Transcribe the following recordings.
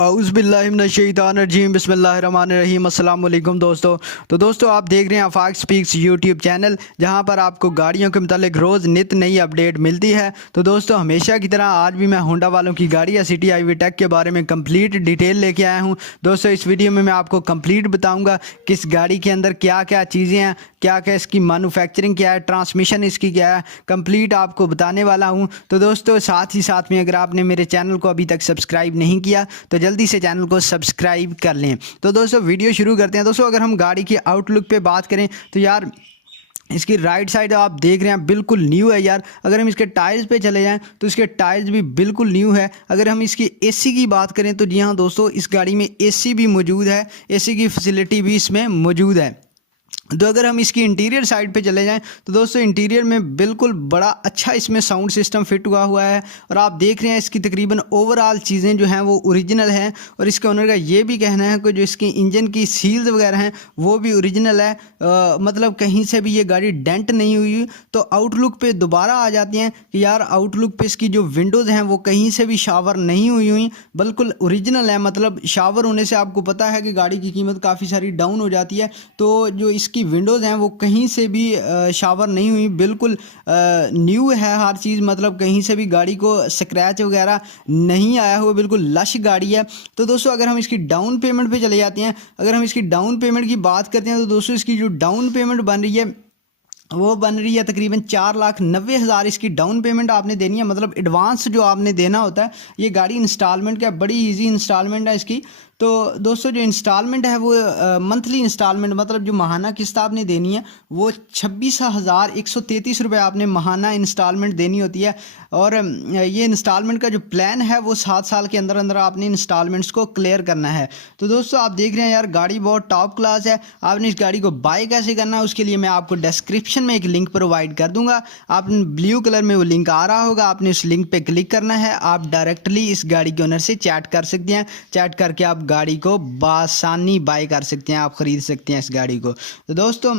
औज़ुबिल्लाहिमिनश्शैतानिर्रजीम बिस्मिल्लाहिर्रहमानिर्रहीम अस्सलाम वालेकुम दोस्तों। तो दोस्तों आप देख रहे हैं आफाक स्पीक्स यूट्यूब चैनल, जहां पर आपको गाड़ियों के मुतालिक रोज़ नित नई अपडेट मिलती है। तो दोस्तों हमेशा की तरह आज भी मैं होंडा वालों की गाड़ी या सिटी आई टेक के बारे में कंप्लीट डिटेल लेके आया हूं। दोस्तों इस वीडियो में मैं आपको कंप्लीट बताऊँगा कि इस गाड़ी के अंदर क्या क्या चीज़ें हैं, क्या क्या इसकी मैन्युफैक्चरिंग क्या है, ट्रांसमिशन इसकी क्या है, कंप्लीट आपको बताने वाला हूँ। तो दोस्तों साथ ही साथ में अगर आपने मेरे चैनल को अभी तक सब्सक्राइब नहीं किया तो जल्दी से चैनल को सब्सक्राइब कर लें। तो दोस्तों वीडियो शुरू करते हैं। दोस्तों अगर हम गाड़ी की आउटलुक पे बात करें तो यार इसकी राइट साइड आप देख रहे हैं बिल्कुल न्यू है यार। अगर हम इसके टायर्स पे चले जाएं तो इसके टायर्स भी बिल्कुल न्यू है। अगर हम इसकी एसी की बात करें तो जी हाँ दोस्तों, इस गाड़ी में एसी भी मौजूद है, एसी की फैसिलिटी भी इसमें मौजूद है। तो अगर हम इसकी इंटीरियर साइड पे चले जाएं तो दोस्तों इंटीरियर में बिल्कुल बड़ा अच्छा इसमें साउंड सिस्टम फिट हुआ है। और आप देख रहे हैं इसकी तकरीबन ओवरऑल चीज़ें जो हैं वो ओरिजिनल हैं। और इसके ओनर का ये भी कहना है कि जो इसकी इंजन की सील्स वगैरह हैं वो भी ओरिजिनल है, मतलब कहीं से भी ये गाड़ी डेंट नहीं हुई। तो आउटलुक पे दोबारा आ जाती हैं कि यार आउटलुक पे इसकी जो विंडोज़ हैं वो कहीं से भी शावर नहीं हुई, बिल्कुल ओरिजिनल है। मतलब शावर होने से आपको पता है कि गाड़ी की कीमत काफ़ी सारी डाउन हो जाती है। तो जो इसकी विंडोज़ हैं वो कहीं से भी शावर नहीं हुई, बिल्कुल न्यू है हर चीज़। मतलब कहीं से भी गाड़ी को स्क्रैच वगैरह नहीं आया हुआ, बिल्कुल लश गाड़ी है। तो दोस्तों अगर हम इसकी डाउन पेमेंट पे चले जाते हैं, अगर हम इसकी डाउन पेमेंट की बात करते हैं तो दोस्तों इसकी जो डाउन पेमेंट बन रही है वो बन रही है तकरीबन 4,90,000 इसकी डाउन पेमेंट आपने देनी है। मतलब एडवांस जो आपने देना होता है, ये गाड़ी इंस्टॉलमेंट का बड़ी इजी इंस्टॉलमेंट है इसकी। तो दोस्तों जो इंस्टॉलमेंट है वो मंथली इंस्टॉलमेंट, मतलब जो माहाना किस्त आपने देनी है वो 26,133 रुपये आपने माहाना इंस्टॉलमेंट देनी होती है। और ये इंस्टॉलमेंट का जो प्लान है वो 7 साल के अंदर अंदर आपने इंस्टॉलमेंट्स को क्लियर करना है। तो दोस्तों आप देख रहे हैं यार गाड़ी बहुत टॉप क्लास है। आपने इस गाड़ी को बाय कैसे करना है उसके लिए मैं आपको डिस्क्रिप्शन में एक लिंक प्रोवाइड कर दूंगा। आप ब्लू कलर में वो लिंक आ रहा होगा, आपने उस लिंक पे क्लिक करना है। आप डायरेक्टली इस गाड़ी के ओनर से चैट कर सकते हैं। चैट करके आप गाड़ी को बासानी बाय कर सकते हैं, आप ख़रीद सकते हैं इस गाड़ी को। तो दोस्तों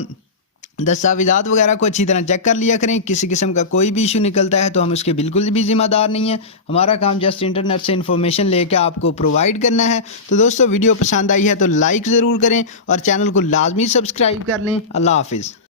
दस्तावेज़ात वगैरह को अच्छी तरह चेक कर लिया करें। किसी किस्म का कोई भी इशू निकलता है तो हम उसके बिल्कुल भी ज़िम्मेदार नहीं है। हमारा काम जस्ट इंटरनेट से इन्फॉर्मेशन लेकर आपको प्रोवाइड करना है। तो दोस्तों वीडियो पसंद आई है तो लाइक ज़रूर करें और चैनल को लाजमी सब्सक्राइब कर लें। अल्लाह हाफिज़।